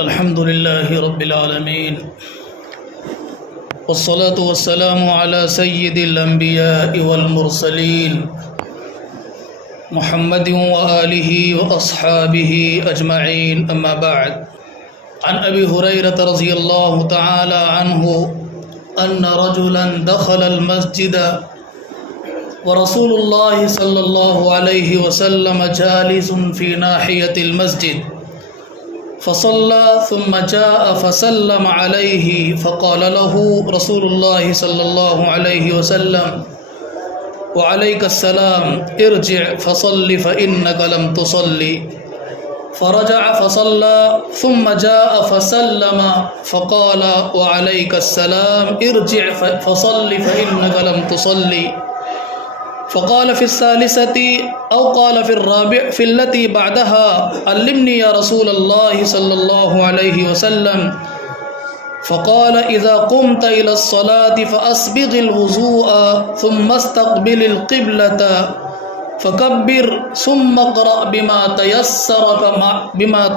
الحمد لله رب العالمين والصلاة والسلام على سيد الأنبياء والمرسلين محمد وآله وأصحابه أجمعين، أما بعد. عن أبي هريرة رضي الله تعالى عنه أن رجلا دخل المسجد ورسول الله صلى الله عليه وسلم جالس في ناحية المسجد فصلى ثم جاء فسلم عليه فقال له رسول الله صلى الله عليه وسلم: وعليك السلام، ارجع فصل فإنك لم تصلي. فرجع فصلى ثم جاء فسلم فقال: وعليك السلام، ارجع فصل فإنك لم تصلي. فقال في الثالثة أو قال في الرابع في التي بعدها: علمني يا رسول الله صلى الله عليه وسلم. فقال: إذا قمت إلى الصلاة فأسبغ الوضوء ثم استقبل القبلة فكبر ثم اقرأ بما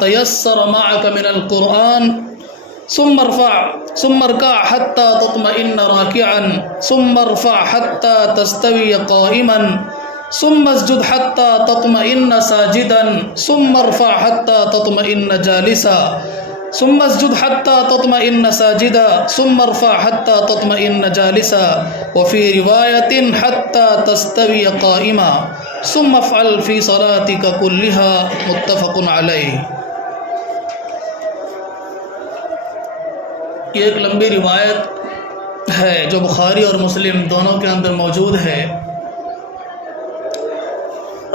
تيسر معك من القرآن ثم اركع حتى تطمئن راكعا ثم ارفع حتى تستوي قائما ثم اسجد حتى تطمئن ساجدا ثم ارفع حتى تطمئن جالسا ثم اسجد حتى تطمئن ساجدا ثم ارفع حتى تطمئن جالسا وفي رواية حتى تستوي قائما ثم افعل في صلاتك كلها. متفق علیہ. یہ ایک لمبی روایت ہے جو بخاری اور مسلم دونوں کے اندر موجود ہے.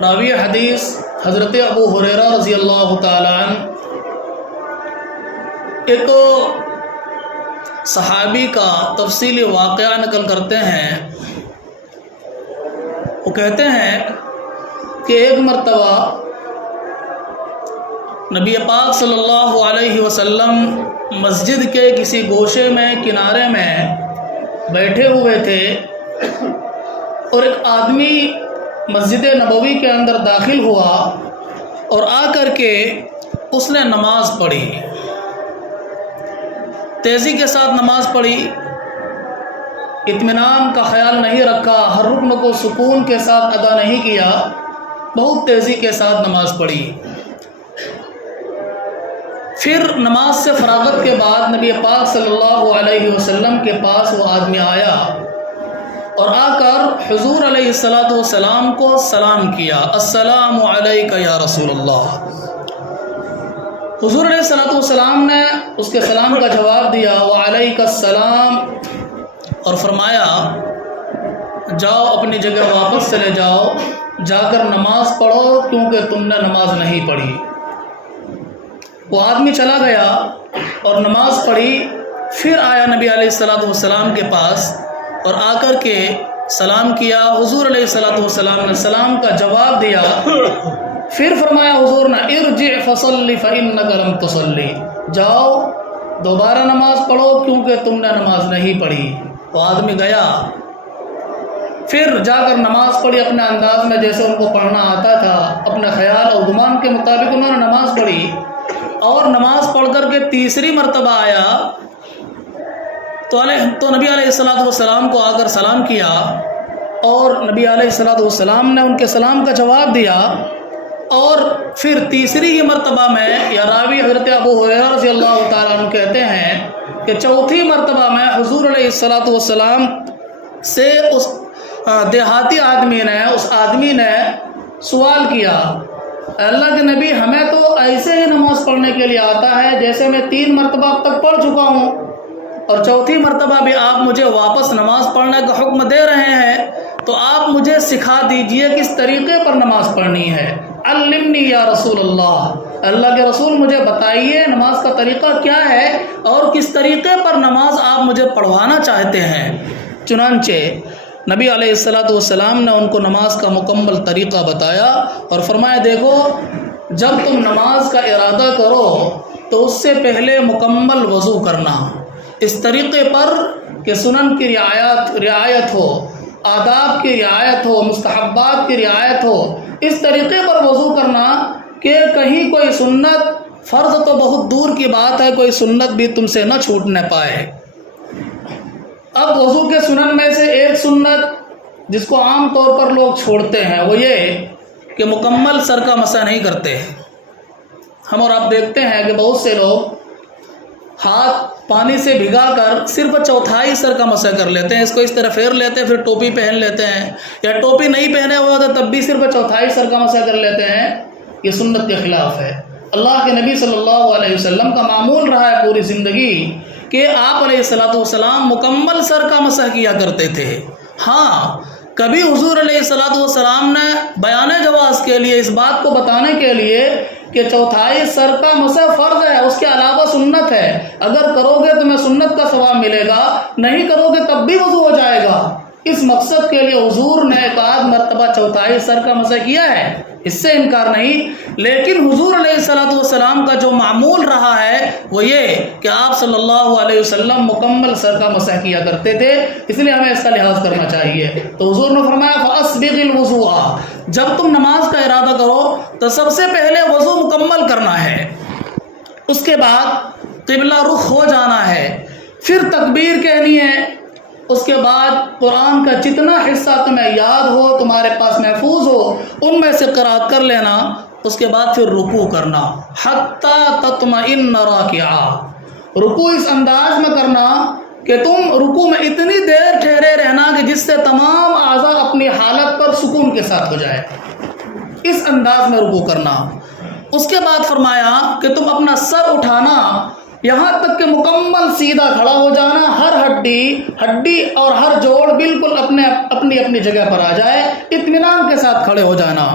راوی حدیث حضرت ابو ہریرہ رضی اللہ تعالیٰ عنہ ایک صحابی کا تفصیلی واقعہ نقل کرتے ہیں. وہ کہتے ہیں کہ ایک مرتبہ نبی پاک صلی اللہ علیہ وسلم مسجد کے کسی گوشے میں کنارے میں بیٹھے ہوئے تھے اور ایک آدمی مسجد نبوی کے اندر داخل ہوا اور آ کر کے اس نے نماز پڑھی. تیزی کے ساتھ نماز پڑھی، اطمینان کا خیال نہیں رکھا، ہر رکن کو سکون کے ساتھ ادا نہیں کیا، بہت تیزی کے ساتھ نماز پڑھی. پھر نماز سے فراغت کے بعد نبی پاک صلی اللہ علیہ وسلم کے پاس وہ آدمی آیا اور آ کر حضور علیہ السلام کو سلام کیا: السلام علیک یا رسول اللہ. حضور علیہ السلام نے اس کے سلام کا جواب دیا: وعلیک السلام، اور فرمایا: جاؤ اپنی جگہ واپس چلے جاؤ، جا کر نماز پڑھو کیونکہ تم نے نماز نہیں پڑھی. وہ آدمی چلا گیا اور نماز پڑھی. پھر آیا نبی علیہ السلام کے پاس اور آ کر کے سلام کیا. حضور علیہ السلام نے سلام کا جواب دیا. پھر فرمایا حضور نے: ارجع فصلی فإنک لم تصلی، جاؤ دوبارہ نماز پڑھو کیونکہ تم نے نماز نہیں پڑھی. وہ آدمی گیا، پھر جا کر نماز پڑھی اپنے انداز میں جیسے ان کو پڑھنا آتا تھا، اپنے خیال اور گمان کے مطابق انہوں نے نماز پڑھی. اور نماز پڑھ کر کے تیسری مرتبہ آیا تو نبی علیہ السلام کو آ کر سلام کیا اور نبی علیہ السلام نے ان کے سلام کا جواب دیا. اور پھر تیسری ہی مرتبہ میں، یا راوی حضرت ابو ہریرہ رضی اللہ تعالیٰ عنہ کہتے ہیں کہ چوتھی مرتبہ میں حضور علیہ السلام سے اس دیہاتی آدمی نے سوال کیا: اللہ کے نبی، ہمیں تو ایسے ہی نماز پڑھنے کے لیے آتا ہے جیسے میں 3 مرتبہ اب تک پڑھ چکا ہوں، اور چوتھی مرتبہ بھی آپ مجھے واپس نماز پڑھنے کا حکم دے رہے ہیں، تو آپ مجھے سکھا دیجئے کس طریقے پر نماز پڑھنی ہے. علمنی یا رسول اللہ، اللہ کے رسول مجھے بتائیے نماز کا طریقہ کیا ہے اور کس طریقے پر نماز آپ مجھے پڑھوانا چاہتے ہیں. چنانچہ نبی علیہ السلام نے ان کو نماز کا مکمل طریقہ بتایا اور فرمایا: دیکھو، جب تم نماز کا ارادہ کرو تو اس سے پہلے مکمل وضو کرنا، اس طریقے پر کہ سنن کی رعایت ہو، آداب کی رعایت ہو، مستحبات کی رعایت ہو، اس طریقے پر وضو کرنا کہ کہیں کوئی سنت فرض تو بہت دور کی بات ہے، کوئی سنت بھی تم سے نہ چھوٹنے پائے۔ اب وضو کے سنن میں سے ایک سنت جس کو عام طور پر لوگ چھوڑتے ہیں وہ یہ کہ مکمل سر کا مسح نہیں کرتے۔ ہم اور آپ دیکھتے ہیں کہ بہت سے لوگ ہاتھ پانی سے بھگا کر صرف چوتھائی سر کا مسح کر لیتے ہیں، اس کو اس طرح پھیر لیتے ہیں، پھر ٹوپی پہن لیتے ہیں، یا ٹوپی نہیں پہنے ہوئے تو تب بھی صرف چوتھائی سر کا مسح کر لیتے ہیں۔ یہ سنت کے خلاف ہے۔ اللہ کے نبی صلی اللہ علیہ وسلم کا معمول رہا ہے پوری زندگی کہ آپ علیہ الصلوۃ والسلام مکمل سر کا مسح کیا کرتے تھے۔ ہاں، کبھی حضور علیہ الصلوۃ والسلام نے بیان جواز کے لیے، اس بات کو بتانے کے لیے کہ چوتھائی سر کا مسح فرض ہے، اس کے علاوہ سنت ہے، اگر کرو گے تمہیں سنت کا ثواب ملے گا، نہیں کرو گے تب بھی وضو ہو جائے گا۔ اس مقصد کے لیے حضور نے ایک آدھ مرتبہ چوتھائی سر کا مسح کیا ہے، اس سے انکار نہیں، لیکن حضور علیہ الصلوۃ والسلام کا جو معمول رہا ہے وہ یہ کہ آپ صلی اللہ علیہ وسلم مکمل سر کا مسح کیا کرتے تھے، اس لیے ہمیں اس کا لحاظ کرنا چاہیے۔ تو حضور نے فرمایا فَأَسْبِغِ الْوُضُوءَ، جب تم نماز کا ارادہ کرو تو سب سے پہلے وضو مکمل کرنا ہے، اس کے بعد قبلہ رخ ہو جانا ہے، پھر تکبیر کہنی ہے، اس کے بعد قرآن کا جتنا حصہ تمہیں یاد ہو، تمہارے پاس محفوظ ہو، ان میں سے قرأت کر لینا، اس کے بعد پھر رکوع کرنا، حتیٰ تطمئن راکعا، رکوع اس انداز میں کرنا کہ تم رکوع میں اتنی دیر ٹھہرے رہنا کہ جس سے تمام اعضاء اپنی حالت پر سکون کے ساتھ ہو جائے، اس انداز میں رکوع کرنا۔ اس کے بعد فرمایا کہ تم اپنا سر اٹھانا یہاں تک کہ مکمل سیدھا کھڑا ہو جانا، ہر ہڈی اور ہر جوڑ بالکل اپنی اپنی جگہ پر آ جائے، اطمینان کے ساتھ کھڑے ہو جانا۔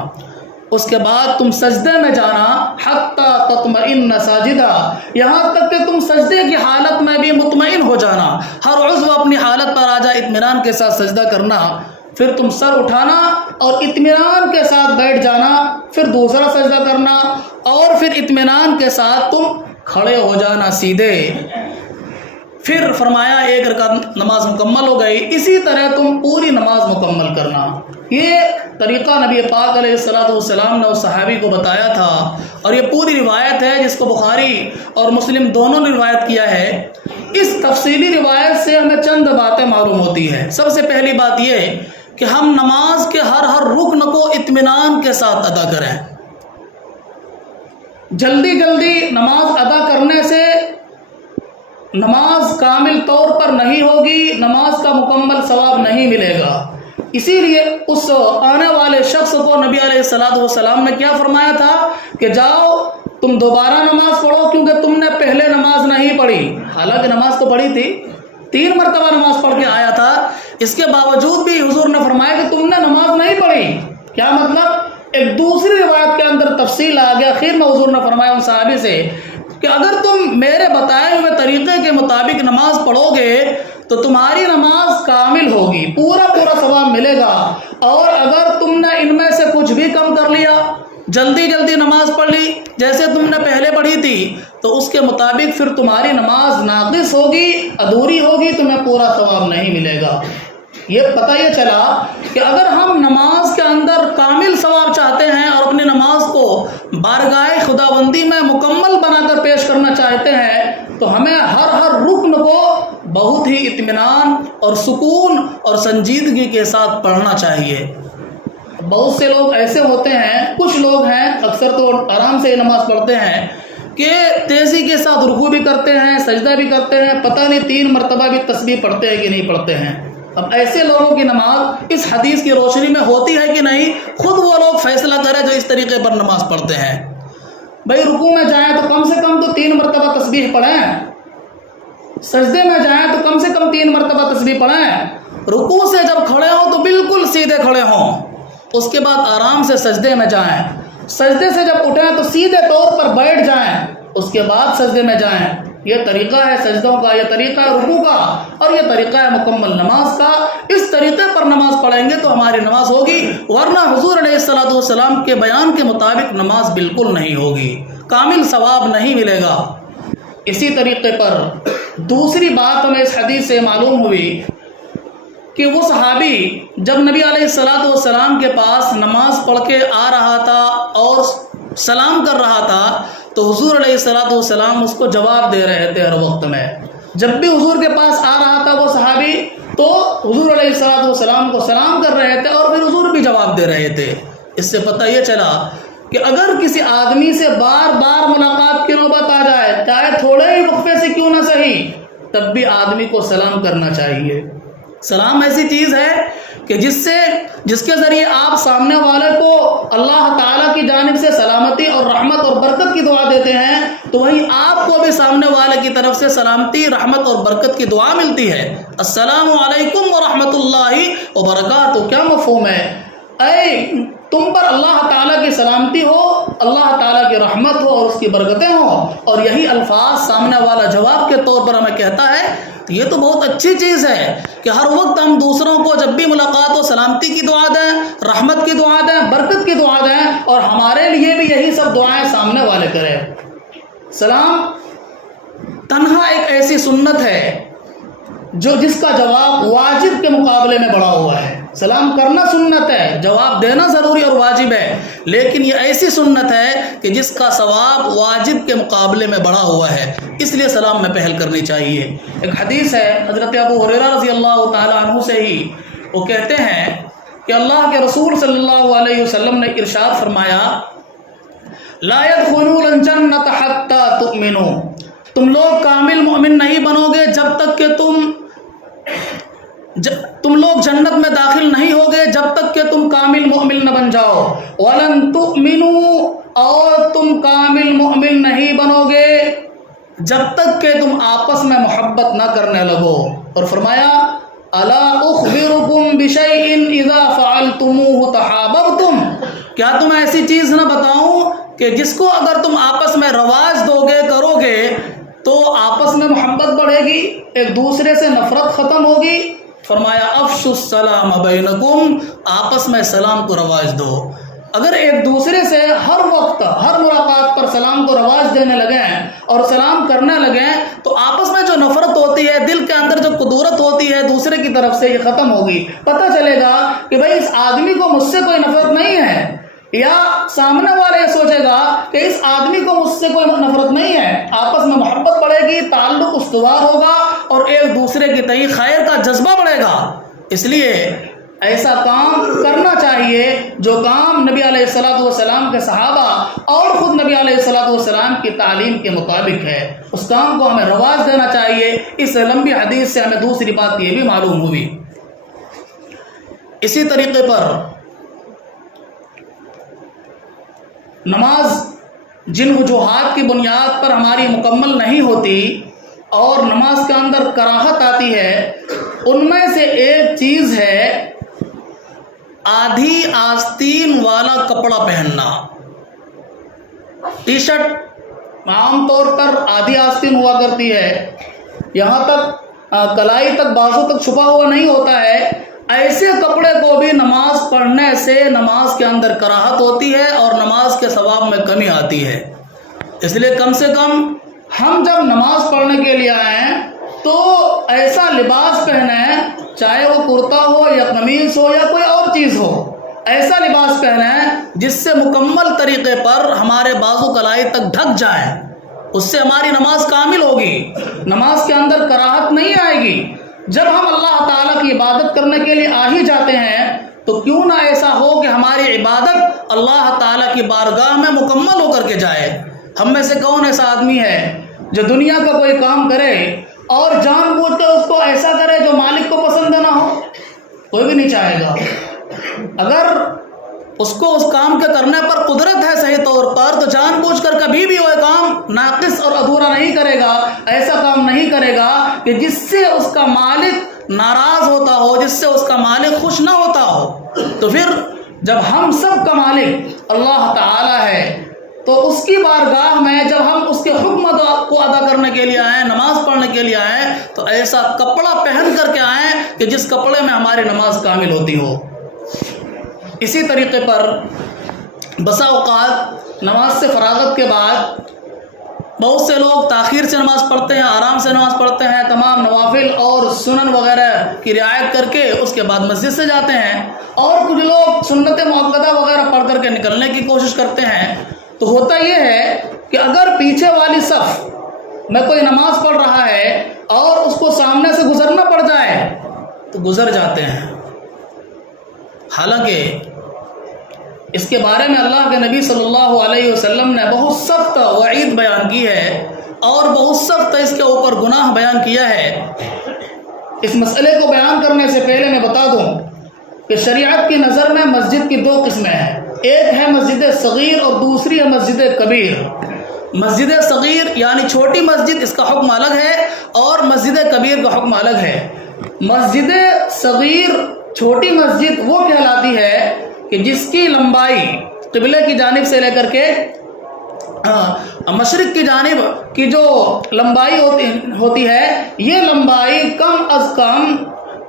اس کے بعد تم سجدے میں جانا، حتی تطمئن ساجدہ، یہاں تک کہ تم سجدے کی حالت میں بھی مطمئن ہو جانا، ہر عضو اپنی حالت پر آ جائے، اطمینان کے ساتھ سجدہ کرنا، پھر تم سر اٹھانا اور اطمینان کے ساتھ بیٹھ جانا، پھر دوسرا سجدہ کرنا، اور پھر اطمینان کے ساتھ تم کھڑے ہو جانا سیدھے۔ پھر فرمایا ایک رکعت نماز مکمل ہو گئی، اسی طرح تم پوری نماز مکمل کرنا۔ یہ طریقہ نبی پاک علیہ الصلوۃ والسلام نے اس صحابی کو بتایا تھا، اور یہ پوری روایت ہے جس کو بخاری اور مسلم دونوں نے روایت کیا ہے۔ اس تفصیلی روایت سے ہمیں چند باتیں معلوم ہوتی ہیں۔ سب سے پہلی بات یہ کہ ہم نماز کے ہر رکن کو اطمینان کے ساتھ ادا کریں۔ جلدی نماز ادا کرنے سے نماز کامل طور پر نہیں ہوگی، نماز کا مکمل ثواب نہیں ملے گا۔ اسی لیے اس آنے والے شخص کو نبی علیہ الصلوۃ والسلام نے کیا فرمایا تھا کہ جاؤ تم دوبارہ نماز پڑھو، کیونکہ تم نے پہلے نماز نہیں پڑھی۔ حالانکہ نماز تو پڑھی تھی، 3 مرتبہ نماز پڑھ کے آیا تھا، اس کے باوجود بھی حضور نے فرمایا کہ تم نے نماز نہیں پڑھی۔ کیا مطلب؟ ایک دوسری روایت کے اندر تفصیل آ گیا، آخر میں حضور نے فرمایا ان صحابی سے کہ اگر تم میرے بتائے ہوئے طریقے کے مطابق نماز پڑھو گے تو تمہاری نماز کامل ہوگی، پورا ثواب ملے گا، اور اگر تم نے ان میں سے کچھ بھی کم کر لیا، جلدی نماز پڑھ لی جیسے تم نے پہلے پڑھی تھی، تو اس کے مطابق پھر تمہاری نماز ناقص ہوگی، ادھوری ہوگی، تمہیں پورا ثواب نہیں ملے گا۔ یہ پتہ یہ چلا کہ اگر ہم نماز کے اندر کامل ثواب چاہتے ہیں اور اپنی نماز کو بارگاہ خداوندی میں مکمل بنا کر پیش کرنا چاہتے ہیں تو ہمیں ہر رکن کو بہت ہی اطمینان اور سکون اور سنجیدگی کے ساتھ پڑھنا چاہیے۔ بہت سے لوگ ایسے ہوتے ہیں، کچھ لوگ ہیں اکثر تو آرام سے نماز پڑھتے ہیں کہ تیزی کے ساتھ رکوع بھی کرتے ہیں، سجدہ بھی کرتے ہیں، پتہ نہیں 3 مرتبہ بھی تسبیح پڑھتے ہیں کہ نہیں پڑھتے ہیں۔ اب ایسے لوگوں کی نماز اس حدیث کی روشنی میں ہوتی ہے کہ نہیں، خود وہ لوگ فیصلہ کریں جو اس طریقے پر نماز پڑھتے ہیں۔ بھائی رکوع میں جائیں تو کم سے کم تو 3 مرتبہ تسبیح پڑھیں، سجدے میں جائیں تو کم سے کم 3 مرتبہ تسبیح پڑھیں، رکوع سے جب کھڑے ہوں تو بالکل سیدھے کھڑے ہوں، اس کے بعد آرام سے سجدے میں جائیں، سجدے سے جب اٹھیں تو سیدھے طور پر بیٹھ جائیں، اس کے بعد سجدے میں جائیں۔ یہ طریقہ ہے سجدوں کا، یہ طریقہ ہے رکوع کا، اور یہ طریقہ ہے مکمل نماز کا۔ اس طریقے پر نماز پڑھیں گے تو ہماری نماز ہوگی، ورنہ حضور علیہ الصلوۃ والسلام کے بیان کے مطابق نماز بالکل نہیں ہوگی، کامل ثواب نہیں ملے گا۔ اسی طریقے پر دوسری بات ہمیں اس حدیث سے معلوم ہوئی کہ وہ صحابی جب نبی علیہ الصلوۃ والسلام کے پاس نماز پڑھ کے آ رہا تھا اور سلام کر رہا تھا تو حضور علیہ الصلوۃ والسلام اس کو جواب دے رہے تھے ہر وقت میں. جب بھی حضور کے پاس آ رہا تھا وہ صحابی تو حضور علیہ الصلوۃ والسلام کو سلام کر رہے تھے اور پھر حضور بھی جواب دے رہے تھے. اس سے پتہ یہ چلا کہ اگر کسی آدمی سے بار بار ملاقات کی نوبت آ جائے، چاہے تھوڑے ہی وقفے سے کیوں نہ صحیح، تب بھی آدمی کو سلام کرنا چاہیے. سلام ایسی چیز ہے کہ جس کے ذریعے آپ سامنے والے کو اللہ تعالیٰ کی جانب سے سلامتی اور رحمت اور برکت کی دعا دیتے ہیں، تو وہیں آپ کو بھی سامنے والے کی طرف سے سلامتی، رحمت اور برکت کی دعا ملتی ہے. السلام علیکم ورحمۃ اللہ وبرکاتہ. کیا مفہوم ہے؟ اے تم پر اللہ تعالیٰ کی سلامتی ہو، اللہ تعالیٰ کی رحمت ہو اور اس کی برکتیں ہوں. اور یہی الفاظ سامنے والا جواب کے طور پر ہمیں کہتا ہے. تو یہ تو بہت اچھی چیز ہے کہ ہر وقت ہم دوسروں کو جب بھی ملاقات ہو سلامتی کی دعا دیں، رحمت کی دعا دیں، برکت کی دعا دیں، اور ہمارے لیے بھی یہی سب دعائیں سامنے والے کریں. سلام تنہا ایک ایسی سنت ہے جس کا جواب واجب کے مقابلے میں بڑا ہوا ہے. سلام کرنا سنت ہے، جواب دینا ضروری اور واجب ہے، لیکن یہ ایسی سنت ہے کہ جس کا ثواب واجب کے مقابلے میں بڑا ہوا ہے. اس لیے سلام میں پہل کرنی چاہیے. ایک حدیث ہے حضرت ابو ہریرہ رضی اللہ تعالی عنہ سے ہی، وہ کہتے ہیں کہ اللہ کے رسول صلی اللہ علیہ وسلم نے ارشاد فرمایا، لا يدخلون الجنة حتى تؤمنوا. تم لوگ کامل مومن نہیں بنو گے جب تک کہ تم لوگ جنت میں داخل نہیں ہوگے جب تک کہ تم کامل مومن نہ بن جاؤ. وَلَن تُؤْمِنُوا، اور تم کامل مومن نہیں بنو گے جب تک کہ تم آپس میں محبت نہ کرنے لگو. اور فرمایا، أَلَا أُخْبِرُكُمْ بِشَيْءٍ إِذَا فَعَلْتُمُوهُ تَحَابَبْتُمْ. کیا تم ایسی چیز نہ بتاؤں کہ جس کو اگر تم آپس میں رواج دو گے، کرو گے، تو آپس میں محبت بڑھے گی، ایک دوسرے سے نفرت ختم ہوگی. فرمایا، افشوا السلام بینکم، آپس میں سلام کو رواج دو. اگر ایک دوسرے سے ہر وقت ہر ملاقات پر سلام کو رواج دینے لگیں اور سلام کرنے لگیں تو آپس میں جو نفرت ہوتی ہے، دل کے اندر جو قدورت ہوتی ہے دوسرے کی طرف سے، یہ ختم ہوگی. پتہ چلے گا کہ بھائی اس آدمی کو مجھ سے کوئی نفرت نہیں ہے، یا سامنے والے یہ سوچے گا کہ اس آدمی کو مجھ سے کوئی نفرت نہیں ہے. آپس میں محبت بڑھے گی، تعلق استوار ہوگا اور ایک دوسرے کی تئیں خیر کا جذبہ بڑھے گا. اس لیے ایسا کام کرنا چاہیے جو کام نبی علیہ الصلوۃ والسلام کے صحابہ اور خود نبی علیہ الصلوۃ والسلام کی تعلیم کے مطابق ہے، اس کام کو ہمیں رواج دینا چاہیے. اس لمبی حدیث سے ہمیں دوسری بات یہ بھی معلوم ہوئی. اسی طریقے پر نماز جن وجوہات کی بنیاد پر ہماری مکمل نہیں ہوتی اور نماز کے اندر کراہت آتی ہے، ان میں سے ایک چیز ہے آدھی آستین والا کپڑا پہننا. ٹی شرٹ عام طور پر آدھی آستین ہوا کرتی ہے، یہاں تک کلائی تک، بازو تک چھپا ہوا نہیں ہوتا ہے. ایسے کپڑے کو بھی نماز پڑھنے سے نماز کے اندر کراہت ہوتی ہے اور نماز کے ثواب میں کمی آتی ہے. اس لیے کم سے کم ہم جب نماز پڑھنے کے لیے آئیں تو ایسا لباس پہنیں، چاہے وہ کرتا ہو یا قمیص ہو یا کوئی اور چیز ہو، ایسا لباس پہنیں جس سے مکمل طریقے پر ہمارے بازو کلائی تک ڈھک جائیں. اس سے ہماری نماز کامل ہوگی، نماز کے اندر کراہت نہیں آئے گی. جب ہم اللہ تعالیٰ کی عبادت کرنے کے لیے آ ہی جاتے ہیں تو کیوں نہ ایسا ہو کہ ہماری عبادت اللہ تعالیٰ کی بارگاہ میں مکمل ہو کر کے جائے. ہم میں سے کون ایسا آدمی ہے جو دنیا کا کوئی کام کرے اور جان بوجھ کر اس کو ایسا کرے جو مالک کو پسند نہ ہو؟ کوئی بھی نہیں چاہے گا. اگر اس کو اس کام کے کرنے پر قدرت ہے صحیح طور پر تو جان بوجھ کر کبھی بھی وہ کام ناقص اور ادھورا نہیں کرے گا، ایسا کام نہیں کرے گا کہ جس سے اس کا مالک ناراض ہوتا ہو، جس سے اس کا مالک خوش نہ ہوتا ہو. تو پھر جب ہم سب کا مالک اللہ تعالی ہے تو اس کی بارگاہ میں جب ہم اس کے حکم کو ادا کرنے کے لیے آئیں، نماز پڑھنے کے لیے آئیں، تو ایسا کپڑا پہن کر کے آئیں کہ جس کپڑے میں ہماری نماز کامل ہوتی ہو. اسی طریقے پر بسا اوقات نماز سے فراغت کے بعد بہت سے لوگ تاخیر سے نماز پڑھتے ہیں، آرام سے نماز پڑھتے ہیں، تمام نوافل اور سنن وغیرہ کی رعایت کر کے اس کے بعد مسجد سے جاتے ہیں، اور کچھ لوگ سنت مؤکدہ وغیرہ پڑھ کر کے نکلنے کی کوشش کرتے ہیں. تو ہوتا یہ ہے کہ اگر پیچھے والی صف میں کوئی نماز پڑھ رہا ہے اور اس کو سامنے سے گزرنا پڑ جائے تو گزر جاتے ہیں۔ حالانکہ اس کے بارے میں اللہ کے نبی صلی اللہ علیہ وسلم نے بہت سخت وعید بیان کی ہے اور بہت سخت اس کے اوپر گناہ بیان کیا ہے۔ اس مسئلے کو بیان کرنے سے پہلے میں بتا دوں کہ شریعت کی نظر میں مسجد کی دو قسمیں ہیں، ایک ہے مسجد صغیر اور دوسری ہے مسجد کبیر۔ مسجد صغیر یعنی چھوٹی مسجد، اس کا حکم الگ ہے، اور مسجد کبیر کا حکم الگ ہے۔ مسجد صغیر چھوٹی مسجد وہ کہلاتی ہے کہ جس کی لمبائی قبلے کی جانب سے لے کر کے مشرق کی جانب کی جو لمبائی ہوتی ہے، یہ لمبائی کم از کم،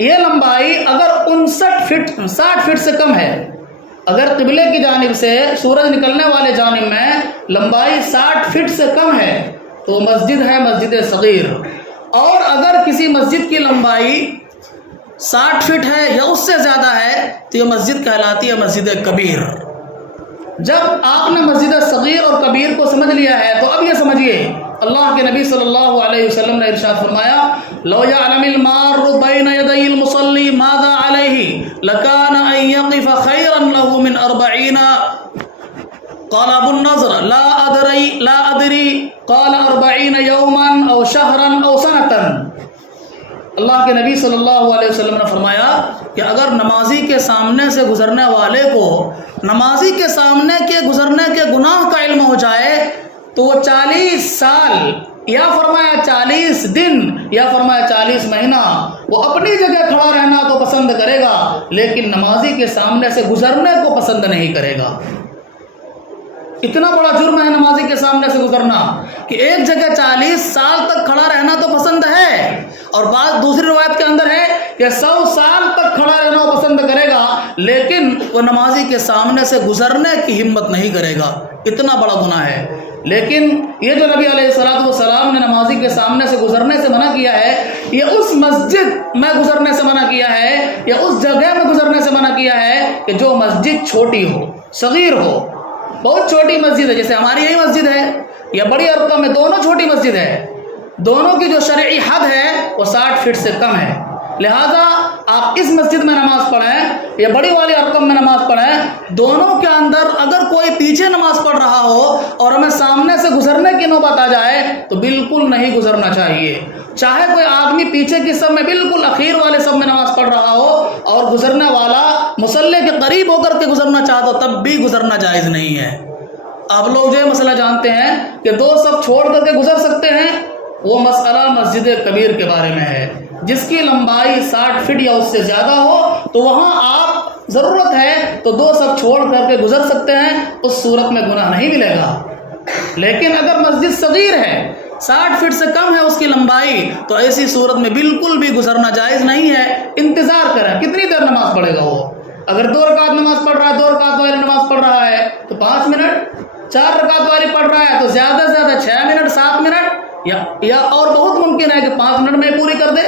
یہ لمبائی اگر 60 فٹ سے کم ہے، اگر قبلے کی جانب سے سورج نکلنے والے جانب میں لمبائی 60 فٹ سے کم ہے تو مسجد ہے مسجد صغیر، اور اگر کسی مسجد کی لمبائی 60 فٹ ہے یا اس سے زیادہ ہے تو یہ مسجد کہلاتی ہے مسجد کبیر۔ جب آپ نے مسجد صغیر اور کبیر کو سمجھ لیا ہے تو اب یہ سمجھیے، اللہ کے نبی صلی اللہ علیہ وسلم نے ارشاد فرمایا، لو یعلم المار بین یدی المصلی ماذا علیہ لکان ان یقف خیرا له من 40۔ قال ابو النضر لا ادری قال 40 یوما او شہرا او سنتا۔ اللہ کے نبی صلی اللہ علیہ وسلم نے فرمایا کہ اگر نمازی کے سامنے سے گزرنے والے کو نمازی کے سامنے کے گزرنے کے گناہ کا علم ہو جائے تو وہ 40 سال یا فرمایا 40 دن یا فرمایا 40 مہینہ وہ اپنی جگہ کھڑا رہنا تو پسند کرے گا، لیکن نمازی کے سامنے سے گزرنے کو پسند نہیں کرے گا۔ اتنا بڑا جرم ہے نمازی کے سامنے سے گزرنا کہ ایک جگہ 40 سال تک کھڑا رہنا تو پسند ہے، اور بعض دوسری روایت کے اندر ہے کہ 100 سال تک کھڑا رہنا وہ پسند کرے گا، لیکن وہ نمازی کے سامنے سے گزرنے کی ہمت نہیں کرے گا۔ اتنا بڑا گناہ ہے۔ لیکن یہ جو نبی علیہ الصلوۃ والسلام نے نمازی کے سامنے سے گزرنے سے منع کیا ہے، یہ اس مسجد میں گزرنے سے منع کیا ہے یا اس جگہ میں گزرنے سے منع کیا ہے کہ جو مسجد چھوٹی ہو، صغیر ہو، بہت چھوٹی مسجد ہے، جیسے ہماری یہی مسجد ہے یا بڑی ارقام میں دونوں چھوٹی مسجد ہے، دونوں کی جو شرعی حد ہے وہ 60 فٹ سے کم ہے، لہذا آپ اس مسجد میں نماز پڑھیں یا بڑی والی ارقام میں نماز پڑھیں، دونوں کے اندر اگر کوئی پیچھے نماز پڑھ رہا ہو اور ہمیں سامنے سے گزرنے کی نوبت آ جائے تو بالکل نہیں گزرنا چاہیے۔ چاہے کوئی آدمی پیچھے کی صف میں بالکل اخیر والے صف میں نماز پڑھ رہا ہو اور گزرنے والا مصلی کے قریب ہو کر کے گزرنا چاہتا ہو، تب بھی گزرنا جائز نہیں ہے۔ آپ لوگ جو مسئلہ جانتے ہیں کہ 2 صف چھوڑ کر کے گزر سکتے ہیں، وہ مسئلہ مسجد کبیر کے بارے میں ہے، جس کی لمبائی 60 فٹ یا اس سے زیادہ ہو تو وہاں آپ ضرورت ہے تو 2 صف چھوڑ کر کے گزر سکتے ہیں، اس صورت میں گناہ نہیں ملے گا۔ لیکن اگر مسجد صغیر ہے، 60 فٹ سے کم ہے اس کی لمبائی، تو ایسی صورت میں بالکل بھی گزرنا جائز نہیں ہے۔ انتظار کریں، کتنی دیر نماز پڑھے گا وہ؟ اگر 2 رکعت نماز پڑھ رہا ہے، 2 رکعت والی نماز پڑھ رہا ہے تو 5 منٹ، 4 رکعت والی پڑھ رہا ہے تو زیادہ سے زیادہ 6 منٹ، 7 منٹ، یا اور بہت ممکن ہے کہ 5 منٹ میں پوری کر دے،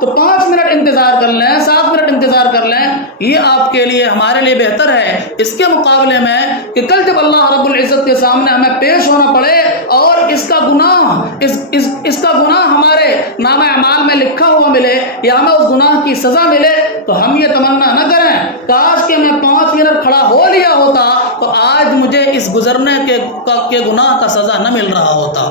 تو 5 منٹ انتظار کر لیں، 7 منٹ انتظار کر لیں، یہ آپ کے لیے ہمارے لیے بہتر ہے، اس کے مقابلے میں کہ کل جب اللہ رب العزت کے سامنے ہمیں پیش ہونا پڑے اور اس کا گناہ ہمارے نام اعمال میں لکھا ہوا ملے یا ہمیں اس گناہ کی سزا ملے تو ہم یہ تمنا نہ کریں کاش کہ میں 5 منٹ کھڑا ہو لیا ہوتا تو آج مجھے اس گزرنے کے گناہ کا سزا نہ مل رہا ہوتا۔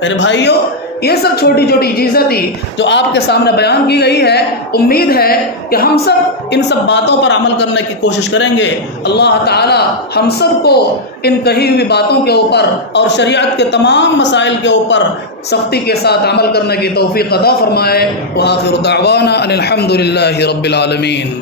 میرے بھائیوں، یہ سب چھوٹی چھوٹی چیزیں تھی جو آپ کے سامنے بیان کی گئی ہے۔ امید ہے کہ ہم سب ان سب باتوں پر عمل کرنے کی کوشش کریں گے۔ اللہ تعالی ہم سب کو ان کہی ہوئی باتوں کے اوپر اور شریعت کے تمام مسائل کے اوپر سختی کے ساتھ عمل کرنے کی توفیق عطا فرمائے۔ وآخر دعوانا ان الحمد للہ رب العالمین۔